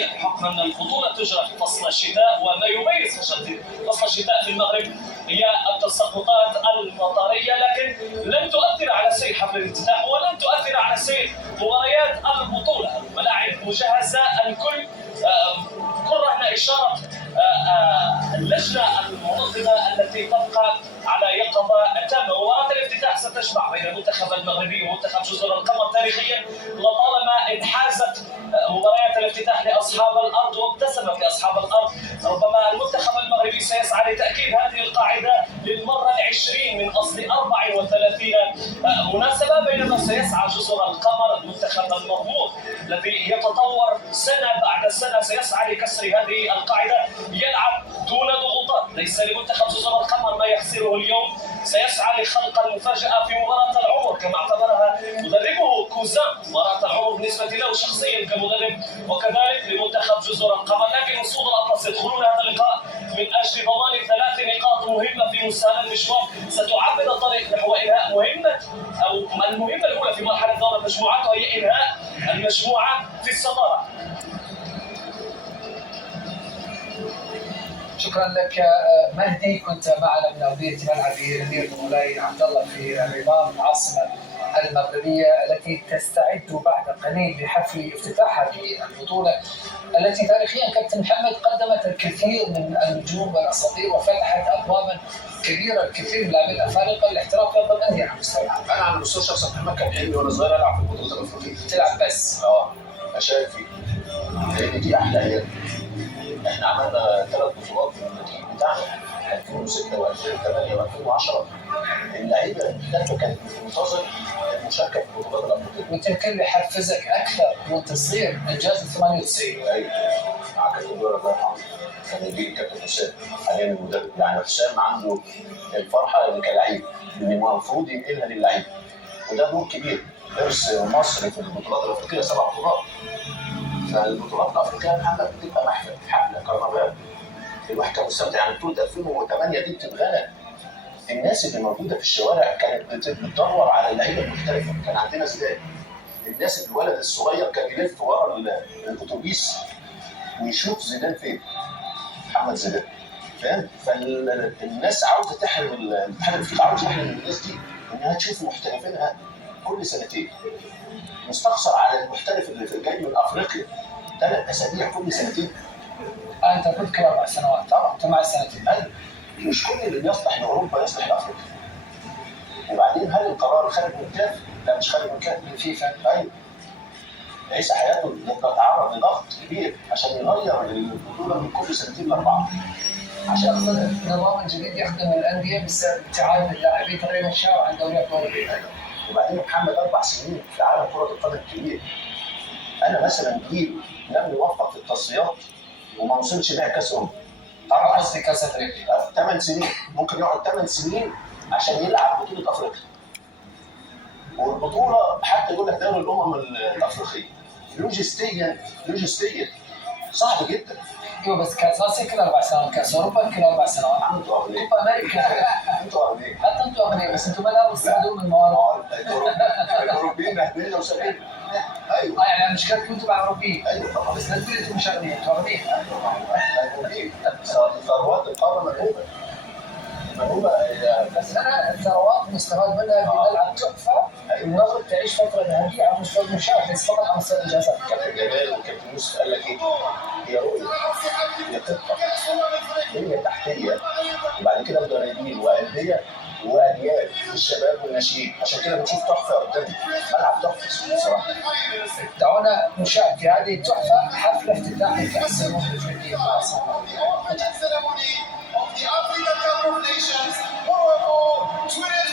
بحكم أن البطولة تجرى في فصل الشتاء، وما يميز فصل الشتاء في المغرب هي التساقطات المطرية، لكن لن تؤثر على سير حفل الافتتاح ولن تؤثر على سير مباريات البطولة. الملاعب مجهزة الكل. كرهنا إشارة اللجنة المنظمة التي تبقى على يقظة تامة. مباراة الافتتاح ستجمع بين المنتخب المغربي ومنتخب جزر القمر تاريخيا، لطالما انحازت مباريات الافتتاح لاصحاب الارض وابتسمت لاصحاب الارض. ربما المنتخب المغربي سيسعى لتاكيد هذه القاعده للمره العشرين من اصل 34 مناسبه، بينما سيسعى جزر القمر المنتخب المضمون الذي يتطور سنه بعد سنه سيسعى لكسر هذه القاعده، يلعب دون ضغوطات. ليس لمنتخب جزر القمر ما يخسره اليوم، سيسعى لخلق المفاجاه في مباراه العمر كما اعتبرها مدربه كوزان. مباراه العمر بالنسبه له شخصيا كمدرب وكذلك لمنتخب جزر القمر، لكن اسود الاطلس يدخلون هذا اللقاء من اجل ضمان 3 نقاط مهمه في مستهل المشوار ستعبد الطريق نحو انهاء مهمه او المهمه الاولى في مرحله دور المجموعات، وهي انهاء المجموعه في الصداره. شكرا لك مهدي، كنت معنا من ارضيه ملعب الامير مولاي عبد الله في الرباط العاصمه المغربيه التي تستعد بعد قليل لحفل افتتاح هذه البطوله التي تاريخيا كابتن محمد قدمت الكثير من النجوم والاساطير وفتحت ابوابا كبيره لكثير من اللاعبين الافارقه للاحتراف في افضل الانديه على مستوى العالم. انا على مستوى شخصي محمد كان حلمي وانا صغير العب في البطولات الافريقيه. تلعب بس؟ اشارك فيه لان دي احلى ايام. احنا عملنا 3 بطولات من التيم بتاعنا 2006 و2008 و2010. اللعيبه كانت منتظره المشاركه في البطولات الافريقيه. ويمكن اللي حفزك اكثر وتصدير انجاز ال 98. ايوه مع كابتن دورة الله يرحمه، كان يجيب كابتن حسام حاليا المدرب. يعني حسام عنده الفرحه اللي كلاعب اللي المفروض ينقلها للعيب، وده دور كبير. درس مصر في البطولات الافريقيه 7 بطولات. فالبطولات الافريقيه محمد بتبقى حفله كرنفال. الواحد كان مستمتع. يعني بطوله 2008 دي بتتغنى. الناس اللي موجوده في الشوارع كانت بتدور على اللعيبه المختلفه. كان عندنا زيدان، الناس الولد الصغير كان يلف ورا الاتوبيس ويشوف زيدان فين، محمد زيدان، فاهم؟ فالناس عاوزه تحرم الاتحاد الافريقي عاوز يحرم الناس دي انها تشوف محترفينها كل سنتين. مستخسر على المحترف اللي جاي من افريقيا 3 أسابيع كل سنتين. انت كنت 4 سنوات انت مع السنتين. مش كل اللي يصلح لاوروبا يصلح لافريقيا. وبعدين هل القرار خارج من كاف؟ لا مش خارج من كاف، من فيفا. ايوه. عيسى حياته يبقى تعرض لضغط كبير عشان يغير البطوله من كل سنتين ل4. عشان نظام جديد يخدم الانديه بسبب ابتعاد اللاعبين تقريبا شهر عن دوريات اوروبيه. وبعدين محمد 4 سنين في عالم كره القدم كبير. انا مثلا جيل لم يوفق في التصفيات وما وصلش بيها كاس امم. قصدي كاس افريقيا 8 سنين، ممكن يقعد 8 سنين عشان يلعب بطوله افريقيا. والبطوله حتى يقول لك دوري الامم الافريقيه لوجستيا صعب جدا. ايوه بس كاس اسيا كل 4 سنوات، كاس اوروبا كل 4 سنوات، انتوا اغنياء. كوبا امريكا انتوا اغنياء. حتى انتوا اغنياء بس انتوا ما لا تستفيدون من الموارد. الاوروبيين اهبلنا وسابقين. ايوه يعني مشكلتكم انتوا مع الاوروبيين. ايوه طبعا. بس لا تقول انتوا مش اغنياء، انتوا اغنياء. ثروات القاره منهوبه. بس انا الثروات مستفاد منها بملعب تحفه. المغرب تعيش فتره ذهبيه على مستوى المشاهد، بس فقط على مستوى الانجازات. كابتن جمال وكابتن يوسف قال لك ايه؟ هي رؤيه، هي خطه، هي تحتيه، وبعد كده مدربين وانديه واجيال الشباب والناشئين. عشان كده بنشوف تحفه قدامنا، ملعب تحفه بصراحه. دعونا نشاهد في هذه التحفه حفل افتتاح كاس الامم الافريقيه في العاصمه. of the African Cup of Nations, Morocco, 20